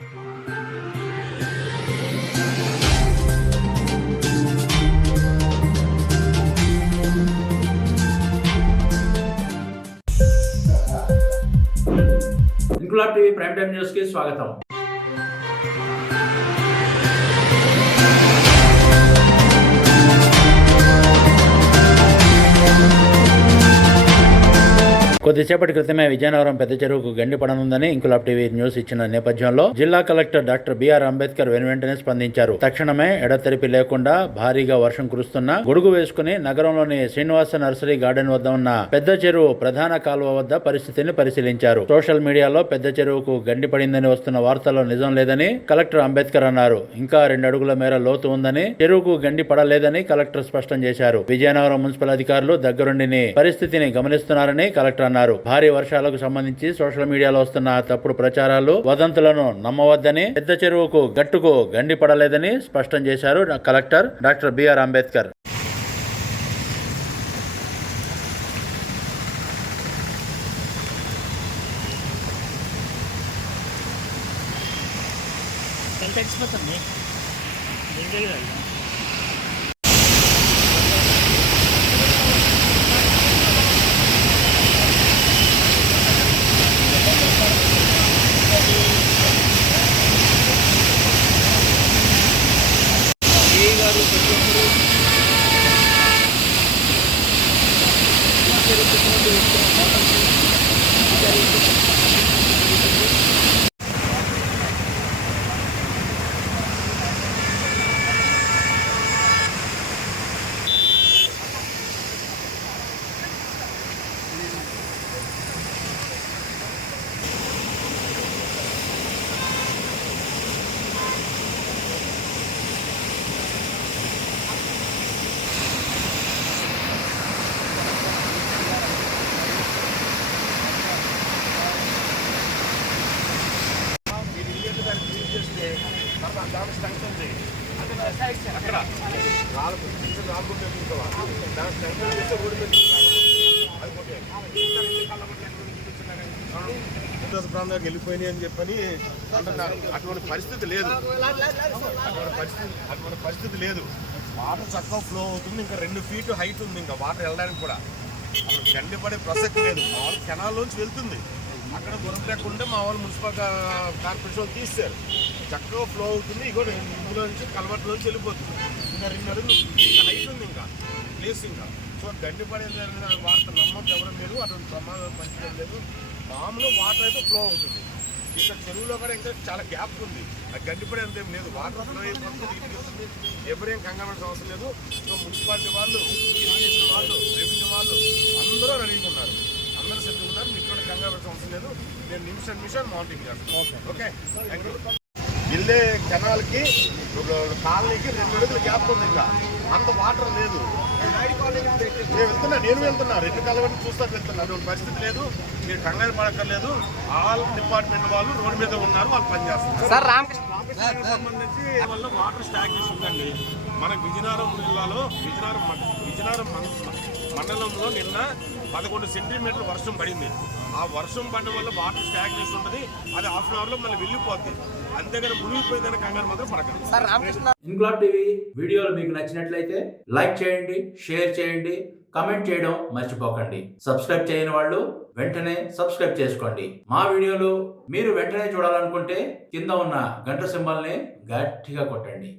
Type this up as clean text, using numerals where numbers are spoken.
Inquilab TV prime time news కి స్వాగతం. కొద్దిసేపటి క్రితమే విజయనగరం పెద్ద చెరువుకు గండి పడనుందని ఇంకులాబ్ టీవీ న్యూస్ ఇచ్చిన నేపథ్యంలో జిల్లా కలెక్టర్ డాక్టర్ బిఆర్ అంబేద్కర్ వెనువెంటనే స్పందించారు. తక్షణమే ఎడతెరిపి లేకుండా భారీగా వర్షం కురుస్తున్నా గొడుగు వేసుకుని నగరంలోని శ్రీనివాస నర్సరీ గార్డెన్ వద్ద ఉన్న పెద్ద చెరువు ప్రధాన కాలువ వద్ద పరిస్థితిని పరిశీలించారు. సోషల్ మీడియాలో పెద్ద చెరువుకు గండి పడిందని వస్తున్న వార్తల్లో నిజం లేదని కలెక్టర్ అంబేద్కర్ అన్నారు. ఇంకా 2 అడుగుల మేర లోతు ఉందని, చెరువుకు గండి పడలేదని కలెక్టర్ స్పష్టం చేశారు. విజయనగరం మున్సిపల్ అధికారులు దగ్గరుండి పరిస్థితిని గమనిస్తున్నారని కలెక్టర్ అన్నారు. భారీ వర్షాలకు సంబంధించి సోషల్ మీడియాలో వస్తున్న తప్పుడు ప్రచారాలు, వదంతులను నమ్మవద్దని, పెద్ద చెరువుకు గట్టుకు గండి పడలేదని స్పష్టం చేశారు కలెక్టర్ డాక్టర్ బిఆర్ అంబేద్కర్. ప్రాంతానికి వెళ్ళిపోయినాయి అని చెప్పని అంటున్నారు. అటువంటి పరిస్థితి లేదు. వాటర్ చక్కగా ఫ్లో అవుతుంది. ఇంకా 2 ఫీట్ హైట్ ఉంది. ఇంకా వాటర్ వెళ్ళడానికి కూడా అసలు గండిపడే ప్రసక్తి లేదు. మా వాళ్ళు కెనాల్లోంచి వెళ్తుంది. అక్కడ దొరక లేకుండా మా వాళ్ళు మున్సిపల్ కార్పొరేషన్ తీశారు. చక్కగా ఫ్లో అవుతుంది. ఇందులో నుంచి కలవట్లోంచి వెళ్ళిపోతుంది. ఇంకా 2 అడుగులు హైట్ ఉంది. ఇంకా ప్లేస్ ఇంకా సో గండిపడేది వార్త నమ్మకం ఎవరు లేదు. అటువంటి ప్రమాదం మంచిగా లేదు. మామూలు వాటర్ అయితే ఫ్లో అవుతుంది. ఇక్కడ చెరువులో కూడా ఇంకా చాలా గ్యాప్ ఉంది. అది గండిపడే అంతేం లేదు. వాటర్ ఫ్లో అయిపోతుంది. ఇంటికి వస్తుంది. ఎవరేం కంగారు అవసరం లేదు. సో మున్సిపాలిటీ వాళ్ళు, ఇరిగేషన్ వాళ్ళు, రెవెన్యూ వాళ్ళు అందరూ రెడీగా ఉన్నారు. అందరూ సిద్ధంగా ఉన్నారు. మీకు కూడా కంగారు అవసరం లేదు. నేను నిమిషం మౌంటింగ్ చేస్తాను. Okay, thank you. వెళ్ళే కెనాల్కి కాలనీకి 2 అడుగుల గ్యాప్ ఉంది. ఇంకా అంత వాటర్ లేదు. నేను వెళ్తున్నా 2 కలవని చూస్తాను వెళ్తున్నా. అటువంటి పరిస్థితి లేదు. మీరు కంగారు పడక్కర్లేదు. ఆల్ డిపార్ట్మెంట్ వాళ్ళు రోడ్డు మీద ఉన్నారు. వాళ్ళు పనిచేస్తారు. రామకృష్ణ సంబంధించి వల్ల వాటర్ స్టాగ్నేషన్ ఉందండి. మన విజయనగరం జిల్లాలో విజయనగరం మండలంలో నిన్న 11 సెంటీమీటర్ల వర్షం పడింది. ఆ వర్షం పడడం వల్ల వాటర్ స్టాగ్నేషన్ ఉంటుంది. అది హాఫ్ అన్ అవర్లో మళ్ళీ వెళ్ళిపోద్ది. అంతేగాని మునిగిపోయిందని కంగారు మాత్రం పడకండి. ఇంక్లాబ్ టీవీ వీడియోలు మీకు నచ్చినట్లయితే లైక్ చేయండి, షేర్ చేయండి, కమెంట్ చేయడం మర్చిపోకండి. సబ్స్క్రైబ్ చేయని వాళ్ళు వెంటనే సబ్స్క్రైబ్ చేసుకోండి. మా వీడియోలు మీరు వెంటనే చూడాలనుకుంటే కింద ఉన్న గంట సింబల్ని గట్టిగా కొట్టండి.